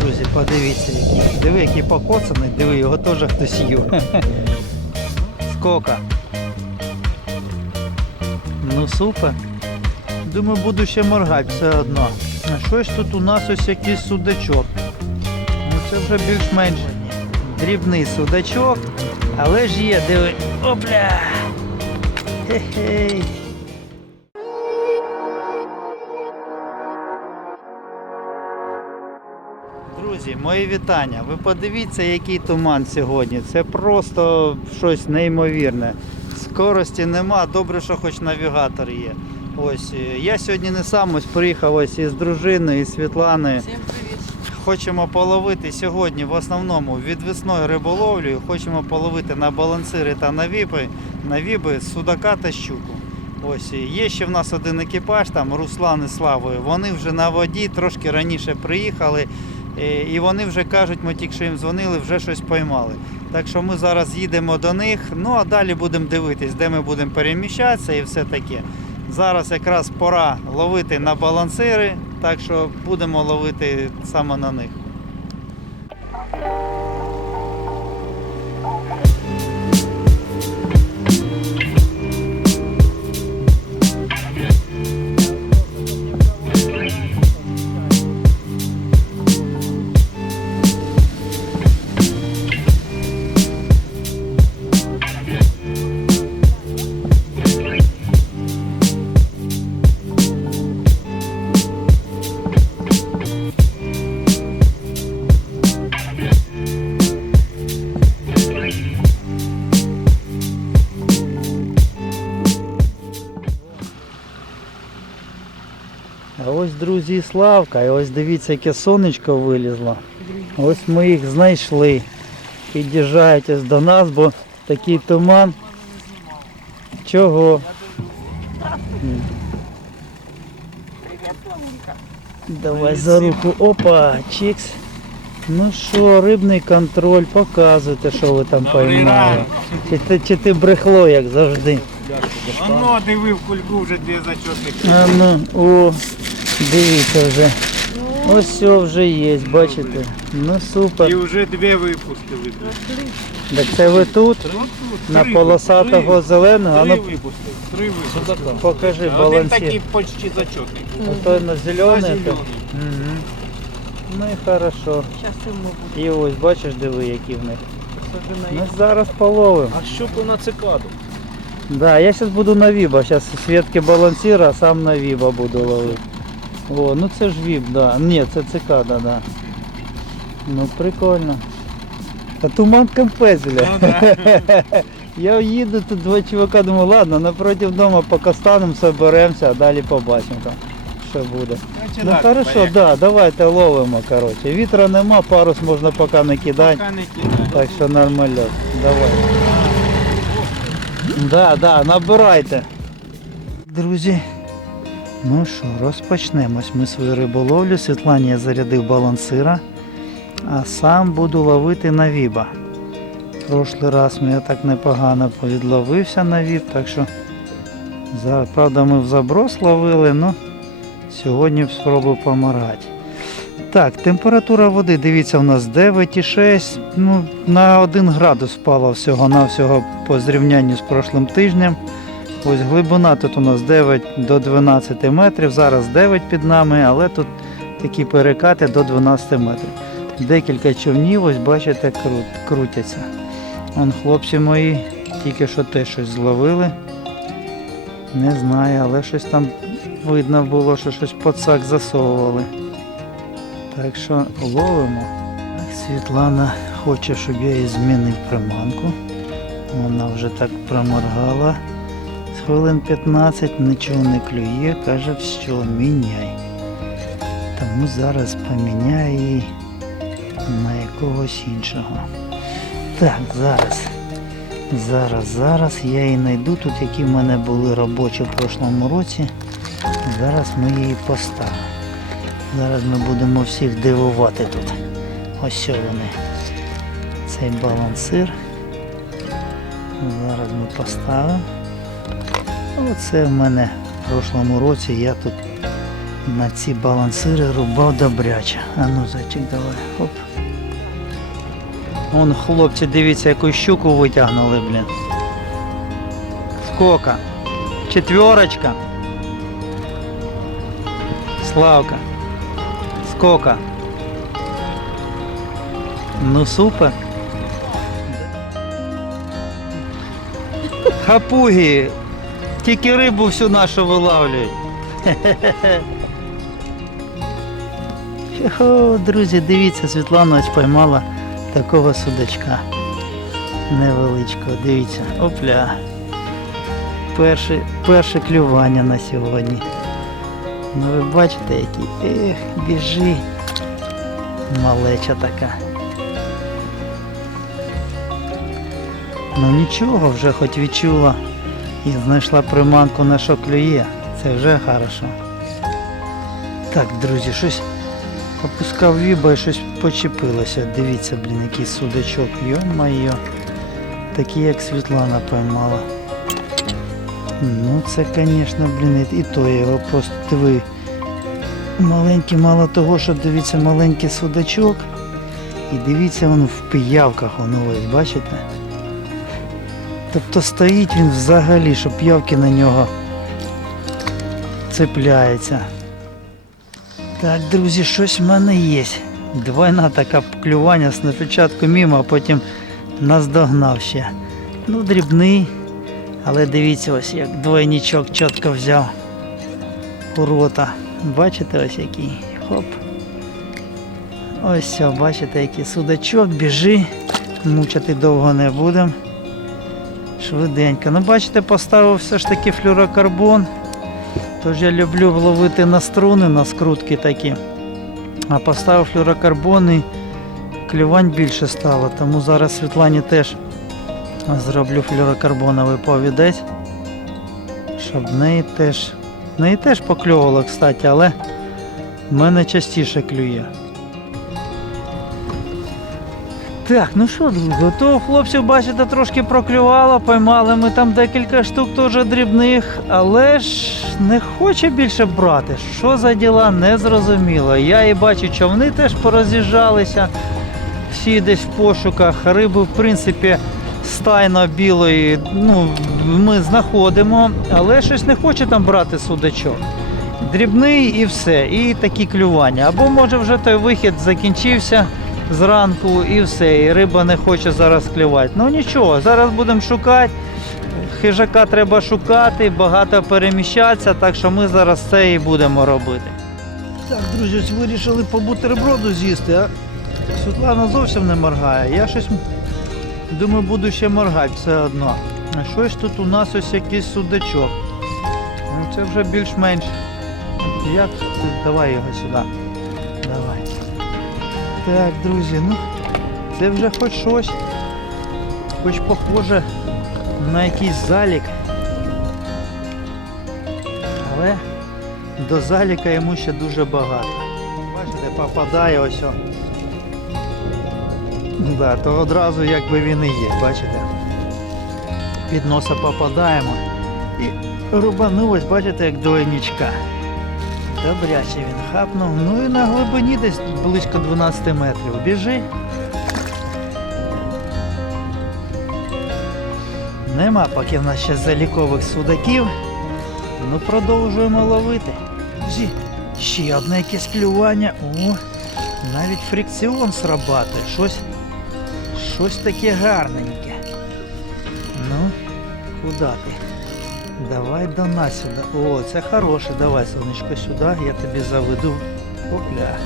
Друзі, подивіться, який. Диви, який покоцаний, диви, його теж хтось їв. Скока. Ну супер. Думаю, буду ще моргати все одно. А щось тут у нас ось якийсь судачок. Ну це вже більш-менш дрібний судачок, але ж є, диви. Опля! Хе-хей. Мої вітання. Ви подивіться, який туман сьогодні. Це просто щось неймовірне. Скорості нема, добре, що хоч навігатор є. Ось е, я сьогодні не сам ось приїхав ось із дружиною, із Світланою. Всім привіт. Хочемо половити сьогодні в основному відвісною риболовлею. Хочемо половити на балансири та на віпи, на віби судака та щуку. Ось є ще в нас один екіпаж, там Руслан і Славою. Вони вже на воді трошки раніше приїхали. Е, І вони вже кажуть, ми тільки що їм дзвонили, вже щось поймали. Так що ми зараз їдемо до них. Ну а далі будемо дивитись, де ми будемо переміщатися і все таке. Зараз якраз пора ловити на балансири, так що будемо ловити саме на них. Друзі, Славка, і ось дивіться, яке сонечко вилізло. Ось ми їх знайшли. Під'їжджають ось до нас, бо такий туман. Чого? Давай за руку. Опа, чікс. Ну що, рибний контроль, показуйте, що ви там поймали. Чи ти, чи ти брехло, як завжди. А ну, диви в кульку вже дві зачоти. А ну, о, дивіться вже. Ось все вже є, бачите. Ну супер. І вже дві випустили. Так це ви тут? На полосатого три, зеленого? А Три ну випустили. Три випустили. покажи Один балансір. такий почти зачетний. А той на зелений. На то- зелений. Угу. Ну і хорошо. Йому буде. І ось бачиш, диви, які в них. Ми зараз половимо. А що то на цикаду? Да, я зараз буду на віба. Зараз свідки балансира, а сам на віба буду ловити. О, ну це ж віб, да. Ні, це цикада, да. Ну прикольно. А туман компезеля. Ну, да. Я їду, тут два чувака, думаю, ладно, напротив дома поки станемо, соберемося, а далі побачимо там, що буде. Короче, Ну хорошо, поїхали. да, давайте ловимо, коротше. Вітра нема, парус можна поки не кидати. Поки не кидай. Так що нормальок. Давай. Да, да, набирайте. Друзі. Ну що, розпочнемо ми свою риболовлю. Світлані я зарядив балансира, а сам буду ловити на віба. Прошлий раз я так непогано повідловився на віб, так що правда, ми в заброс ловили, але сьогодні спробую поморгати. Так, температура води, дивіться, у нас 9,6, ну, на 1 градус впала всього-навсього по зрівнянню з прошлим тижнем. Ось глибина тут у нас 9 до 12 метрів, зараз 9 під нами, але тут такі перекати до 12 метрів. Декілька човнів, ось бачите, крут, крутяться. Вон хлопці мої тільки що теж щось зловили. Не знаю, але щось там видно було, що щось подсак засовували. Так що ловимо. Світлана хоче, щоб я їй змінив приманку. Вона вже так проморгала хвилин 15, нічого не клює, каже, все, міняй. Тому зараз поміняю на якогось іншого. Так, зараз. Зараз, зараз я її знайду тут, які в мене були робочі в прошлому році. Зараз ми її поставимо. Зараз ми будемо всіх дивувати тут. Ось що вони. Цей балансир. Зараз ми поставимо. Оце в мене в прошлому році я тут на ці балансири рубав добряче. А ну, зайчик, давай. Оп. Вон хлопці, дивіться, яку щуку витягнули, блін. Скока. Четверочка. Славка. Скока. Ну супер. Хапуги. Тільки рибу всю нашу вилавлюють. Хо, друзі, дивіться, Світлана ось поймала такого судачка. Невеличкого, дивіться. Опля. Перше, перше клювання на сьогодні. Ну ви бачите, який. Ех, біжи. Малеча така. Ну нічого, вже хоч відчула і знайшла приманку на що клює. Це вже хорошо. Так, друзі, щось опускав віба і щось почепилося. Дивіться, блін, який судачок. Йо-майо. Такий, як Світлана поймала. Ну це, звісно, блін, і то я його просто диви. Маленький, мало того, що дивіться маленький судачок. І дивіться, він в пиявках, воно ось, бачите? Тобто стоїть він взагалі, що п'явки на нього цепляються. Так, друзі, щось в мене є. Двойна така клювання спочатку мимо, а потім наздогнав ще. Ну, дрібний, але дивіться ось як двойничок чітко взяв у рота. Бачите ось який? Хоп. Ось все, бачите, який судачок, біжи. Мучити довго не будемо. Швиденько. Ну, бачите, поставив все ж таки флюрокарбон. Тож я люблю ловити на струни, на скрутки такі. А поставив флюрокарбон і клювань більше стало. Тому зараз Світлані теж зроблю флюрокарбоновий повідець. Щоб в неї теж. В неї теж покльовувало, кстати, але в мене частіше клює. Так, ну що, друзі, то хлопців, бачите, трошки проклювало, поймали ми там декілька штук теж дрібних, але ж не хоче більше брати. Що за діла, не зрозуміло. Я і бачу, човни теж пороз'їжджалися, всі десь в пошуках. Риби, в принципі, стайно білої, ну, ми знаходимо, але щось не хоче там брати судачок. Дрібний і все, і такі клювання. Або може вже той вихід закінчився зранку і все, і риба не хоче зараз клювати. Ну нічого, зараз будемо шукати. Хижака треба шукати, багато переміщатися, так що ми зараз це і будемо робити. Так, друзі, ось вирішили по бутерброду з'їсти, а Світлана зовсім не моргає. Я щось думаю, буду ще моргати все одно. А щось тут у нас ось якийсь судачок. Ну це вже більш-менш. Як? Давай його сюди. Так, друзі, ну це вже хоч щось. Хоч похоже на якийсь залік. Але до заліка йому ще дуже багато. Бачите, попадає ось. Да, то одразу якби він і є, бачите? Під носа попадаємо. І рубанув, ось бачите, як двойничка. Добряче він хапнув. Ну і на глибині десь близько 12 метрів. Біжи. Нема поки в нас ще залікових судаків. Ну продовжуємо ловити. Друзі, ще одне якесь клювання. О, навіть фрикціон срабатує. Щось, щось таке гарненьке. Ну, куди ти? Давай до нас сюди. О, це хороше. Давай, сонечко, сюди, я тобі заведу. Опля.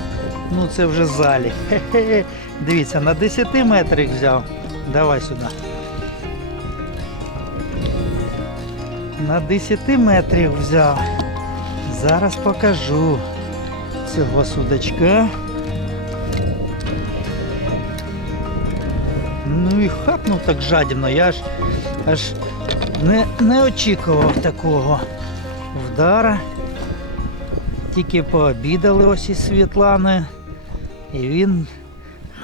Ну це вже залі. Хе-хе. Дивіться, на 10 метрах взяв. Давай сюди. На 10 метрів взяв. Зараз покажу цього судачка. Ну і хапнув так жадібно, я аж аж не, не очікував такого вдара. Тільки пообідали ось із Світланою. І він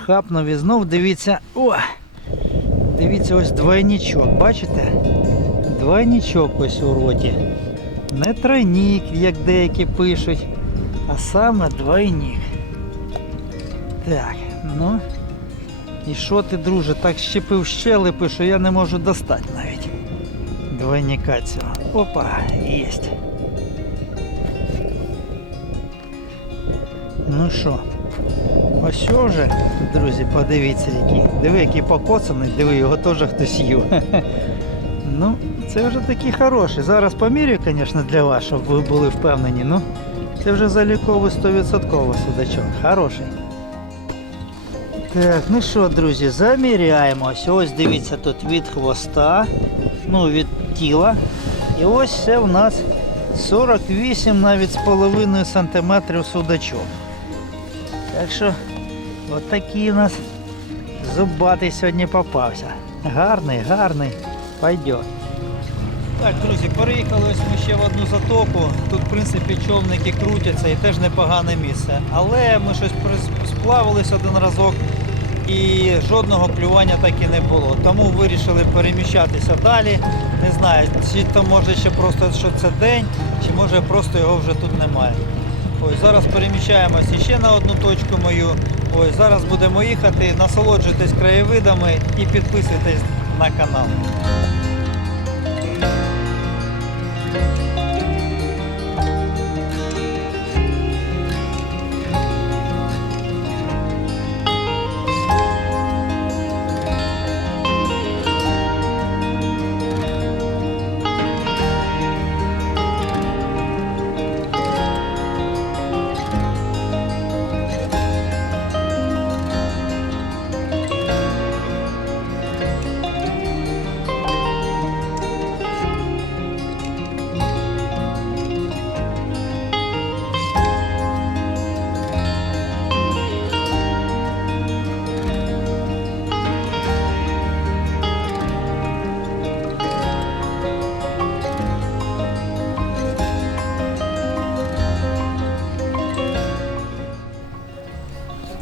хапнув і знов дивіться. О! Дивіться, ось двойничок, бачите? Двойничок ось у роті. Не тройнік, як деякі пишуть. А саме двойник. Так, ну. І що ти, друже, так щепив щелепи, що я не можу достати навіть. Двойника. Опа, єсть. Ну що, ось вже, друзі, подивіться який. Диви, який покоцаний, диви, його теж хтось їв. Ну, це вже такий хороший. Зараз поміряю, звісно, для вас, щоб ви були впевнені. Ну, це вже заліковий 100% судачок. Хороший. Так, ну що, друзі, заміряємось. Ось дивіться тут від хвоста, ну від тіла. І ось це в нас 48 навіть з половиною сантиметрів судачок. Так що, от такий у нас зубатий сьогодні попався. Гарний, гарний. Пойдет. Так, друзі, переїхали ось ми ще в одну затоку. Тут, в принципі, човники крутяться і теж непогане місце. Але ми щось сплавились один разок і жодного клювання так і не було. Тому вирішили переміщатися далі. Не знаю, чи то може ще просто що це день, чи може просто його вже тут немає. Ось зараз переміщаємося ще на одну точку мою. Ось зараз будемо їхати, насолоджуйтесь краєвидами і підписуйтесь на канал.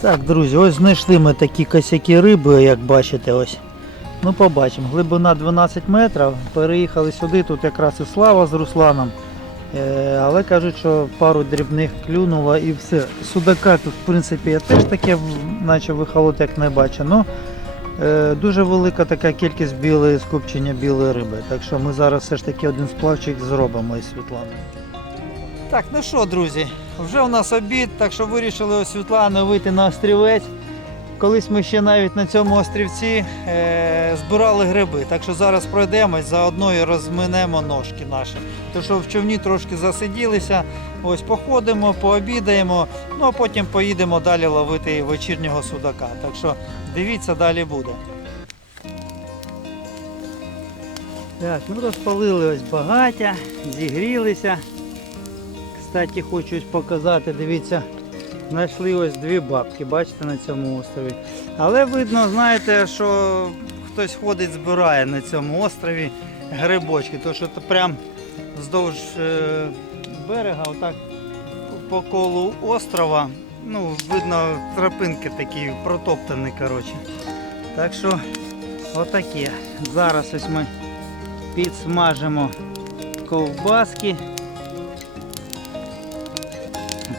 Так, друзі, ось знайшли ми такі косяки риби, як бачите, ось. Ну, побачимо. Глибина 12 метрів. Переїхали сюди, тут якраз і Слава з Русланом. Е, але кажуть, що пару дрібних клюнуло і все. Судака тут, в принципі, я теж таке, наче вихолот як не бачу. Ну, е, дуже велика така кількість білої скупчення білої риби. Так що ми зараз все ж таки один сплавчик зробимо із Світланою. Так, ну що, друзі, вже у нас обід, так що вирішили ось Світланою вийти на острівець. Колись ми ще навіть на цьому острівці е, збирали гриби, так що зараз пройдемось, заодно і розминемо ножки наші. То що в човні трошки засиділися, ось походимо, пообідаємо, ну а потім поїдемо далі ловити вечірнього судака. Так що дивіться, далі буде. Так, ну розпалили ось багаття, зігрілися. Кстати, хочу показати, дивіться, знайшли ось дві бабки, бачите, на цьому острові. Але видно, знаєте, що хтось ходить, збирає на цьому острові грибочки, тому що це прям вздовж е, берега, отак по колу острова, ну, видно, тропинки такі протоптані, коротше. Так що отаке. Зараз ось ми підсмажимо ковбаски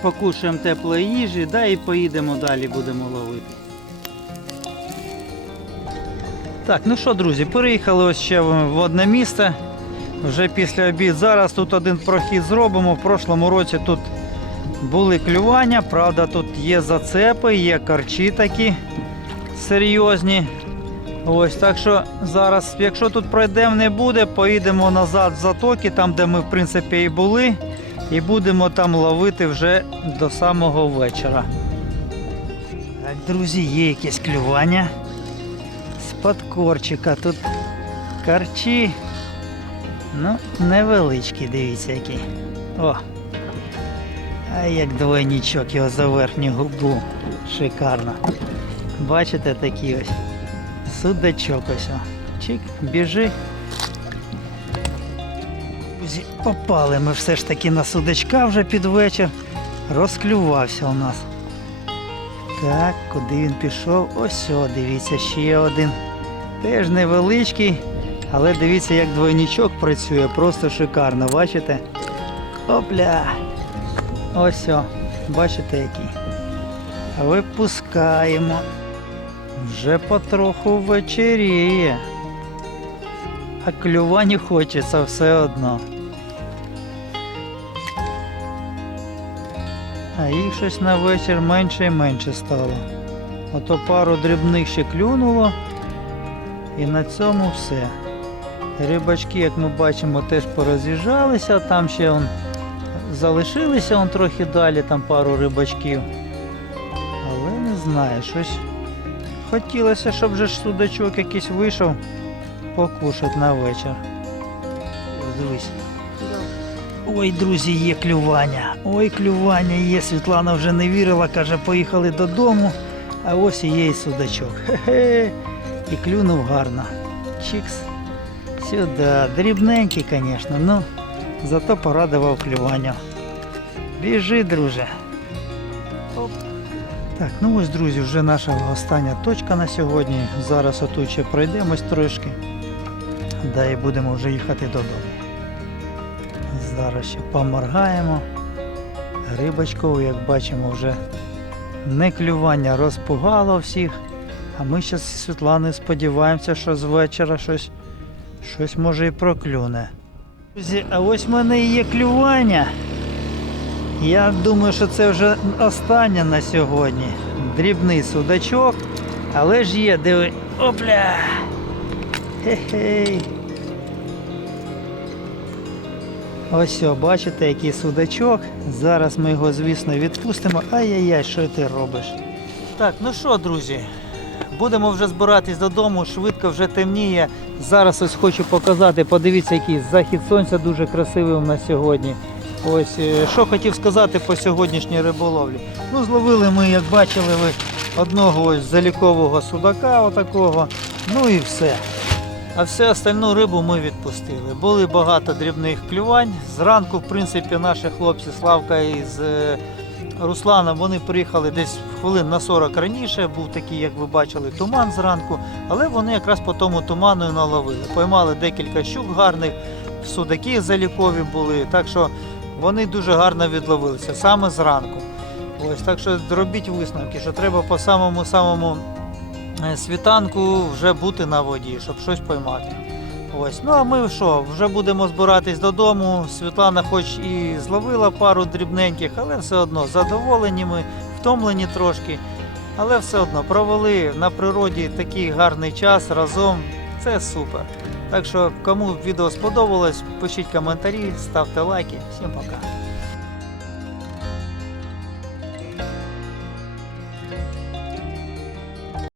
покушаємо теплої їжі, да і поїдемо далі, будемо ловити. Так, ну що, друзі, переїхали ось ще в одне місце. Вже після обід. Зараз тут один прохід зробимо. В прошлому році тут були клювання, правда, тут є зацепи, є карчі такі серйозні. Ось так що зараз, якщо тут пройдемо не буде, поїдемо назад в затоки, там де ми в принципі і були і будемо там ловити вже до самого вечора. Так, друзі, є якесь клювання з-під корчика. Тут карчі. Ну, невеличкі, дивіться який. О! А як двойничок його за верхню губу. Шикарно. Бачите такий ось. Судачок ось. Чик, біжи. Попали ми все ж таки на судачка вже під вечір. Розклювався у нас. Так, куди він пішов? Ось, о, дивіться, ще один. Теж невеличкий, але дивіться, як двойничок працює, просто шикарно, бачите? Опля! Ось о. Бачите який? Випускаємо. Вже потроху вечеріє. А клювані хочеться все одно. А їх щось на вечір менше і менше стало. Ото пару дрібних ще клюнуло. І на цьому все. Рибачки, як ми бачимо, теж пороз'їжджалися, там ще он, залишилися он трохи далі, там пару рибачків. Але не знаю, щось хотілося, щоб же судачок якийсь вийшов покушати на вечір. Дивись. Ой, друзі, є клювання. Ой, клювання є. Світлана вже не вірила, каже, поїхали додому. А ось і є і судачок. Хе-хе. І клюнув гарно. Чікс. Сюди. Дрібненький, звісно, ну зато порадував клювання. Біжи, друже. Оп. Так, ну ось, друзі, вже наша остання точка на сьогодні. Зараз отут ще пройдемось трошки. Да і будемо вже їхати додому. Зараз ще поморгаємо. Рибочкову, як бачимо, вже не клювання розпугало всіх. А ми зараз зі Світланою сподіваємося, що з вечора щось, щось може і проклюне. Друзі, а ось в мене і є клювання. Я думаю, що це вже останнє на сьогодні. Дрібний судачок, але ж є, диви. Опля! Хе-хей. Ось, о, бачите, який судачок. Зараз ми його, звісно, відпустимо. Ай-яй-яй, що ти робиш? Так, ну що, друзі, будемо вже збиратись додому, швидко вже темніє. Зараз ось хочу показати, подивіться, який захід сонця дуже красивий у нас сьогодні. Ось, е, що хотів сказати по сьогоднішній риболовлі. Ну, зловили ми, як бачили ви, одного ось залікового судака, отакого, ну і все. А всю остальну рибу ми відпустили. Були багато дрібних клювань. Зранку, в принципі, наші хлопці Славка із е, Русланом, вони приїхали десь хвилин на 40 раніше. Був такий, як ви бачили, туман зранку. Але вони якраз по тому туману і наловили. Поймали декілька щук гарних, судаки залікові були. Так що вони дуже гарно відловилися саме зранку. Ось так що робіть висновки, що треба по самому самому світанку вже бути на воді, щоб щось поймати. Ось, ну а ми що, вже будемо збиратись додому. Світлана, хоч і зловила пару дрібненьких, але все одно задоволені ми, втомлені трошки. Але все одно провели на природі такий гарний час разом. Це супер. Так що, кому відео сподобалось, пишіть коментарі, ставте лайки. Всім пока.